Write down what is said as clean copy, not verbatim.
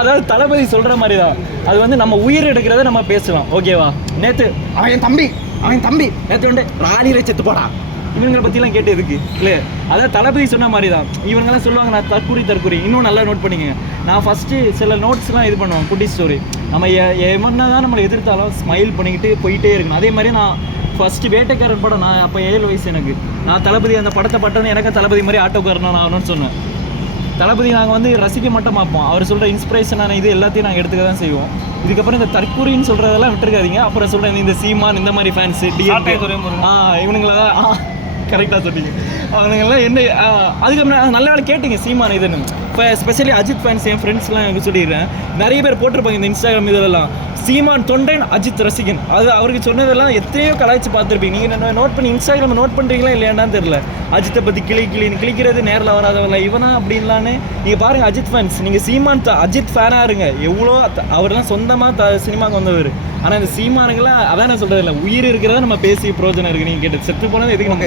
அதாவது தளபதி சொல்ற மாதிரி தான். அது வந்து நம்ம உயிர் எடுக்கிறத நம்ம பேசலாம், ஓகேவா? நேத்து அவன் தம்பி நேற்று வந்து ராணியில செத்து போடா இவங்களை பற்றிலாம் கேட்டு எதுக்கு இல்லை? அதாவது தளபதி சொன்ன மாதிரி தான். இவங்கெல்லாம் சொல்லுவாங்க நான் தற்கூரி இன்னும் நல்லா நோட் பண்ணிங்க. நான் ஃபஸ்ட்டு சில நோட்ஸ்லாம் இது பண்ணுவேன், குட்டி ஸ்டோரி. நம்ம எமன்னா தான் நம்மளை எதிர்த்தாலும் ஸ்மைல் பண்ணிக்கிட்டு போயிட்டே இருக்கணும். அதே மாதிரி நான் ஃபஸ்ட்டு வேட்டைக்காரன் படம், நான் அப்போ 7 வயசு எனக்கு. நான் தளபதி அந்த படத்தை பட்டோன்னு எனக்கு தளபதி மாதிரி ஆட்டோக்காரன் நான் ஆகணும்னு சொன்னேன். தளபதி நாங்கள் வந்து ரசிக்க மட்டும் பார்ப்போம், அவர் சொல்கிற இன்ஸ்பிரேஷனான இது எல்லாத்தையும் நாங்கள் எடுத்துக்க தான் செய்வோம். இதுக்கப்புறம் இந்த தற்கூரின்னு சொல்கிறதெல்லாம் விட்டுருக்காதீங்க. அப்புறம் சொல்கிறேன் இந்த சீமான் இந்த மாதிரி ஃபேன்ஸு இவனுங்களா கரெக்டாக சொன்னீங்க. அவனுங்கெல்லாம் என்ன அதுக்கப்புறம் நல்ல வேலை கேட்டீங்க சீமான் இதுன்னு. இப்போ ஸ்பெஷலி அஜித் ஃபேன்ஸ் என் ஃப்ரெண்ட்ஸ்லாம் எனக்கு சொல்லிடுறேன். நிறைய பேர் போட்டிருப்பாங்க இந்த இன்ஸ்டாகிராம் இதெல்லாம், சீமான் தொண்டன் அஜித் ரசிகன். அது அவருக்கு சொன்னதெல்லாம் எத்தனையோ கலாய்ச்சி பார்த்துருப்பீங்க. நீங்கள் நோட் பண்ணி இன்ஸ்டாகிராம் நோட் பண்ணுறீங்களா இல்லையான்னு தெரியல. அஜித்தை பற்றி கிளிக்கிறது நேரில் வராதவங்கள இவனா அப்படின்லான்னு. நீங்கள் பாருங்கள் அஜித் ஃபேன்ஸ், நீங்கள் சீமான் அஜித் ஃபேனாக இருங்க. எவ்வளோ அவர்லாம் சொந்தமாக சினிமாவுக்கு வந்தவர். ஆனால் இந்த சீமானுங்களாம் அதான் நான் சொல்கிறது இல்லை, உயிர் இருக்கிறத நம்ம பேசி பிரோஜனம் இருக்குது. நீங்கள் கேட்டு செத்து போனது எதுக்கு நம்ம